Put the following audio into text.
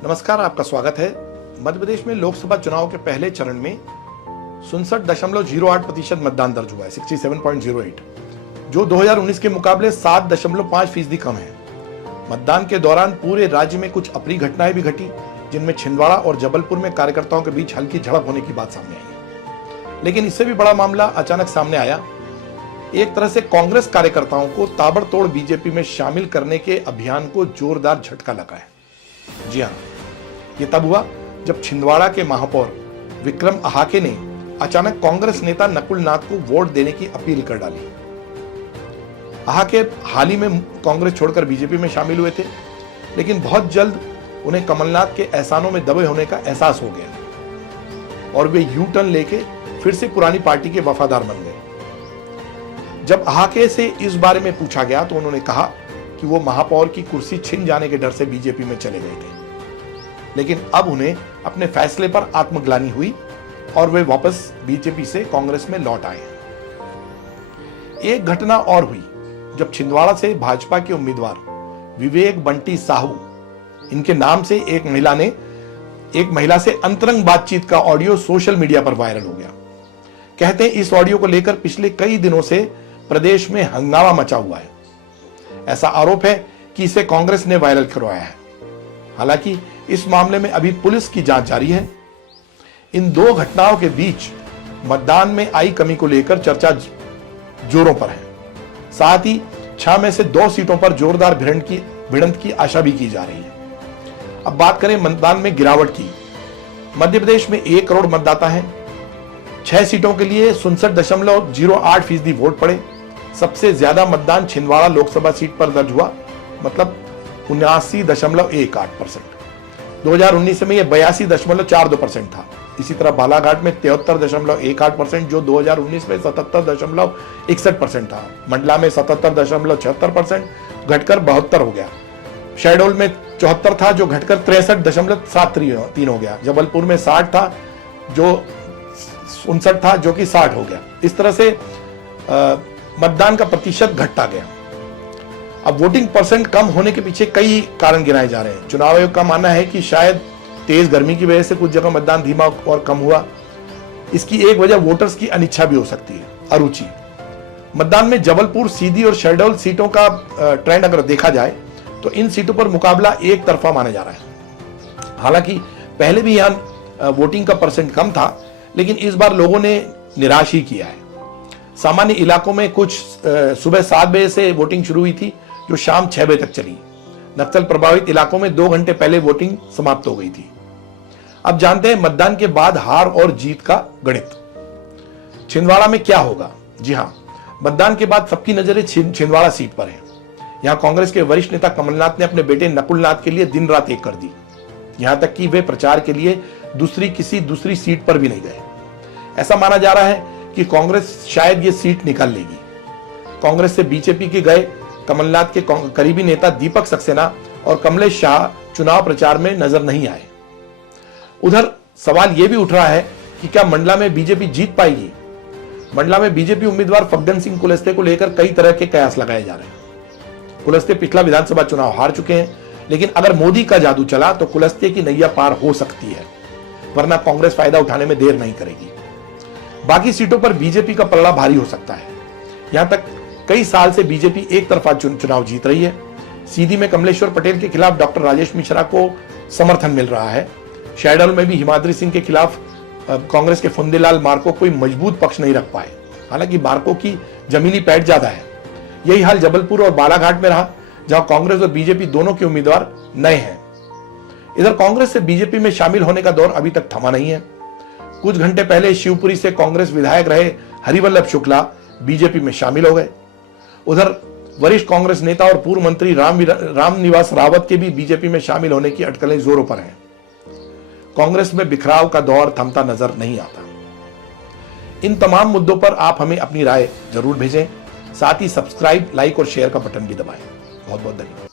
नमस्कार, आपका स्वागत है। मध्य प्रदेश में लोकसभा चुनाव के पहले चरण में 67.08% मतदान दर्ज हुआ है, 67.08, जो 2019 के मुकाबले 7.5% कम है। मतदान के दौरान पूरे राज्य में कुछ अप्रिय घटनाएं भी घटी, जिनमें छिंदवाड़ा और जबलपुर में कार्यकर्ताओं के बीच हल्की झड़प होने की बात सामने आई है। लेकिन इससे भी बड़ा मामला अचानक सामने आया। एक तरह से कांग्रेस कार्यकर्ताओं को ताबड़तोड़ बीजेपी में शामिल करने के अभियान को जोरदार झटका लगा है। जी हां, ये तब हुआ जब छिंदवाड़ा के महापौर विक्रम अहाके ने अचानक कांग्रेस नेता नकुल नाथ को वोट देने की अपील कर डाली। अहाके हाल ही में कांग्रेस छोड़कर बीजेपी में शामिल हुए थे, लेकिन बहुत जल्द उन्हें कमलनाथ के एहसानों में दबे होने का एहसास हो गया और वे यू टर्न लेके फिर से पुरानी पार्टी के वफादार बन गए। जब अहाके से इस बारे में पूछा गया तो उन्होंने कहा कि वो महापौर की कुर्सी छिन जाने के डर से बीजेपी में चले गए थे, लेकिन अब उन्हें अपने फैसले पर आत्मग्लानि हुई और वे वापस बीजेपी से कांग्रेस में लौट आए। एक घटना और हुई जब छिंदवाड़ा से भाजपा के उम्मीदवार विवेक बंटी साहू, इनके नाम से एक महिला से अंतरंग बातचीत का ऑडियो सोशल मीडिया पर वायरल हो गया। कहते हैं इस ऑडियो को लेकर पिछले कई दिनों से प्रदेश में हंगामा मचा हुआ है। ऐसा आरोप है कि इसे कांग्रेस ने वायरल करवाया है। हालांकि इस मामले में अभी पुलिस की जांच जारी है। इन दो घटनाओं के बीच मतदान में आई कमी को लेकर चर्चा जोरों पर है। साथ ही 6 में से 2 सीटों पर जोरदार भिड़ंत की आशा भी की जा रही है। अब बात करें मतदान में गिरावट की। मध्य प्रदेश में 1 करोड़ मतदाता हैं। 6 सीटों के लिए 67.08% वोट पड़े। सबसे ज्यादा मतदान छिंदवाड़ा लोकसभा सीट पर दर्ज हुआ, मतलब 79.18%। 2019 में यह 82.42% था। इसी तरह बालाघाट में 73.18%, जो 2019 में 77.61% था। मंडला में 77.76%, घटकर 72 हो गया। शहडोल में 74 था, जो घटकर 63.73 हो गया। जबलपुर में 60 था, जो 59 था, जो कि 60 हो गया। इस तरह से मतदान का प्रतिशत घटता गया। अब वोटिंग परसेंट कम होने के पीछे कई कारण गिनाए जा रहे हैं। चुनाव आयोग का मानना है कि शायद तेज गर्मी की वजह से कुछ जगह मतदान धीमा और कम हुआ। इसकी एक वजह वोटर्स की अनिच्छा भी हो सकती है, अरुचि। मतदान में जबलपुर, सीधी और शहडोल सीटों का ट्रेंड अगर देखा जाए तो इन सीटों पर मुकाबला एक तरफा माना जा रहा है। हालांकि पहले भी यहां वोटिंग का परसेंट कम था, लेकिन इस बार लोगों ने निराश ही किया है। सामान्य इलाकों में कुछ सुबह 7 बजे से वोटिंग शुरू हुई थी, जो शाम 6 बजे तक चली। नक्सल प्रभावित इलाकों में 2 घंटे पहले वोटिंग समाप्त हो गई थी। अब जानते हैं मतदान के बाद हार और जीत का गणित। छिंदवाड़ा में क्या होगा? जी हां, मतदान के बाद सबकी नजरें छिंदवाड़ा सीट पर है। यहां कांग्रेस के वरिष्ठ नेता कमलनाथ ने अपने बेटे नकुल नाथ के लिए दिन रात एक कर दी। यहां तक कि वे प्रचार के लिए किसी दूसरी सीट पर भी नहीं गए। ऐसा माना जा रहा है कि कांग्रेस शायद ये सीट निकाल लेगी। कांग्रेस से बीजेपी के गए कमलनाथ के करीबी नेता दीपक सक्सेना और कमलेश शाह चुनाव प्रचार में नजर नहीं आए। उधर सवाल यह भी उठ रहा है कि क्या मंडला में बीजेपी जीत पाएगी? मंडला में बीजेपी उम्मीदवार फग्गन सिंह कुलस्ते को लेकर कई तरह के कयास लगाए जा रहे हैं। कुलस्ते पिछला विधानसभा चुनाव हार चुके हैं, लेकिन अगर मोदी का जादू चला तो कुलस्ते की नैया पार हो सकती है, वरना कांग्रेस फायदा उठाने में देर नहीं करेगी। बाकी सीटों पर बीजेपी का पलड़ा भारी हो सकता है। यहां तक कई साल से बीजेपी एक तरफा चुनाव जीत रही है। सीधी में कमलेश्वर पटेल के खिलाफ डॉक्टर राजेश मिश्रा को समर्थन मिल रहा है। शहडोल में भी हिमाद्री सिंह के खिलाफ कांग्रेस के फुंदेलाल मार्को कोई मजबूत पक्ष नहीं रख पाए। हालांकि मार्को की जमीनी पैठ ज्यादा है। यही हाल जबलपुर और बालाघाट में रहा, जहां कांग्रेस और बीजेपी दोनों के उम्मीदवार नए हैं। इधर कांग्रेस से बीजेपी में शामिल होने का दौर अभी तक थमा नहीं है। कुछ घंटे पहले शिवपुरी से कांग्रेस विधायक रहे हरिवल्लभ शुक्ला बीजेपी में शामिल हो गए। उधर वरिष्ठ कांग्रेस नेता और पूर्व मंत्री रामनिवास रावत के भी बीजेपी में शामिल होने की अटकलें जोरों पर हैं। कांग्रेस में बिखराव का दौर थमता नजर नहीं आता। इन तमाम मुद्दों पर आप हमें अपनी राय जरूर भेजें। साथ ही सब्सक्राइब, लाइक और शेयर का बटन भी दबाएं। बहुत बहुत धन्यवाद।